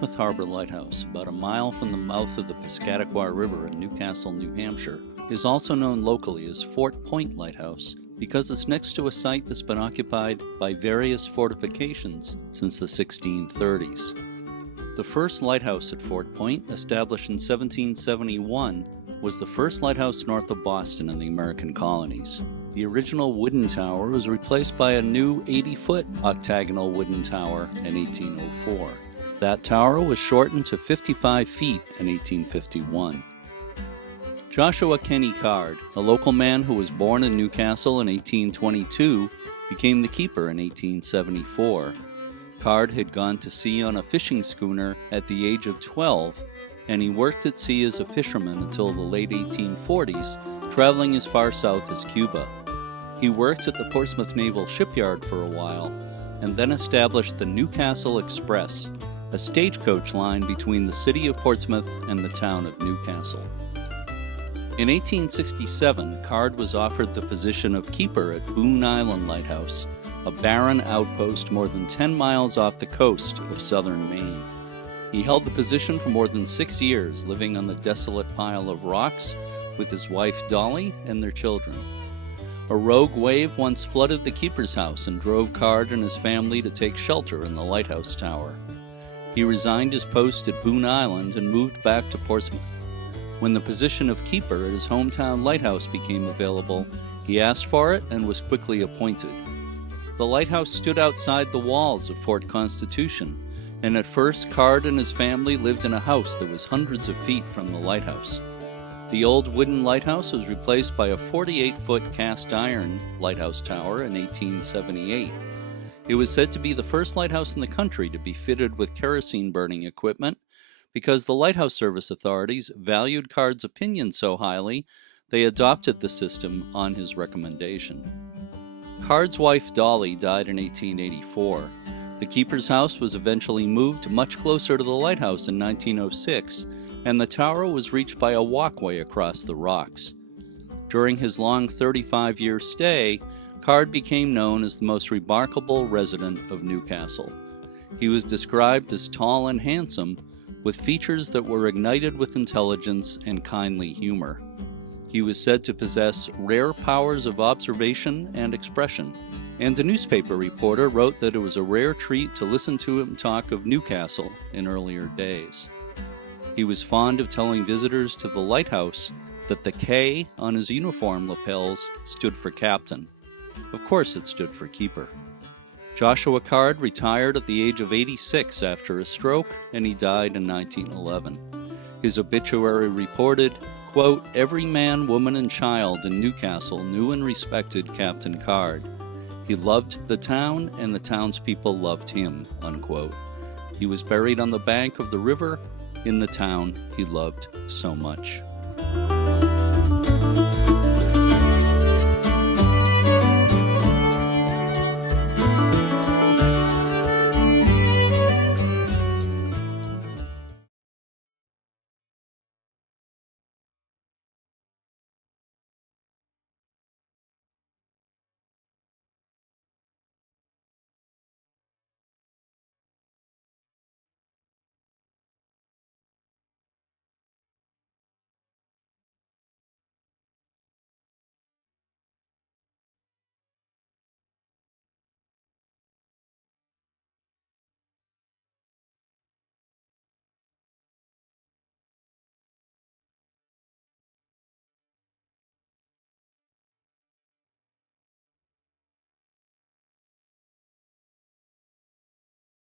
Portsmouth Harbor Lighthouse, about a mile from the mouth of the Piscataqua River in Newcastle, New Hampshire, is also known locally as Fort Point Lighthouse because it's next to a site that's been occupied by various fortifications since the 1630s. The first lighthouse at Fort Point, established in 1771, was the first lighthouse north of Boston in the American colonies. The original wooden tower was replaced by a new 80-foot octagonal wooden tower in 1804. That tower was shortened to 55 feet in 1851. Joshua Kenny Card, a local man who was born in Newcastle in 1822, became the keeper in 1874. Card had gone to sea on a fishing schooner at the age of 12, and he worked at sea as a fisherman until the late 1840s, traveling as far south as Cuba. He worked at the Portsmouth Naval Shipyard for a while, and then established the Newcastle Express, a stagecoach line between the city of Portsmouth and the town of Newcastle. In 1867, Card was offered the position of keeper at Boone Island Lighthouse, a barren outpost more than 10 miles off the coast of southern Maine. He held the position for more than 6 years, living on the desolate pile of rocks with his wife Dolly and their children. A rogue wave once flooded the keeper's house and drove Card and his family to take shelter in the lighthouse tower. He resigned his post at Boone Island and moved back to Portsmouth. When the position of keeper at his hometown lighthouse became available, he asked for it and was quickly appointed. The lighthouse stood outside the walls of Fort Constitution, and at first Card and his family lived in a house that was hundreds of feet from the lighthouse. The old wooden lighthouse was replaced by a 48-foot cast iron lighthouse tower in 1878. It was said to be the first lighthouse in the country to be fitted with kerosene burning equipment because the Lighthouse Service authorities valued Card's opinion so highly they adopted the system on his recommendation. Card's wife Dolly died in 1884. The keeper's house was eventually moved much closer to the lighthouse in 1906, and the tower was reached by a walkway across the rocks. During his long 35-year stay, Card became known as the most remarkable resident of Newcastle. He was described as tall and handsome, with features that were ignited with intelligence and kindly humor. He was said to possess rare powers of observation and expression, and a newspaper reporter wrote that it was a rare treat to listen to him talk of Newcastle in earlier days. He was fond of telling visitors to the lighthouse that the K on his uniform lapels stood for captain. Of course it stood for keeper. Joshua Card retired at the age of 86 after a stroke, and he died in 1911. His obituary reported, quote, "Every man, woman, and child in Newcastle knew and respected Captain Card. He loved the town, and the townspeople loved him," unquote. He was buried on the bank of the river in the town he loved so much.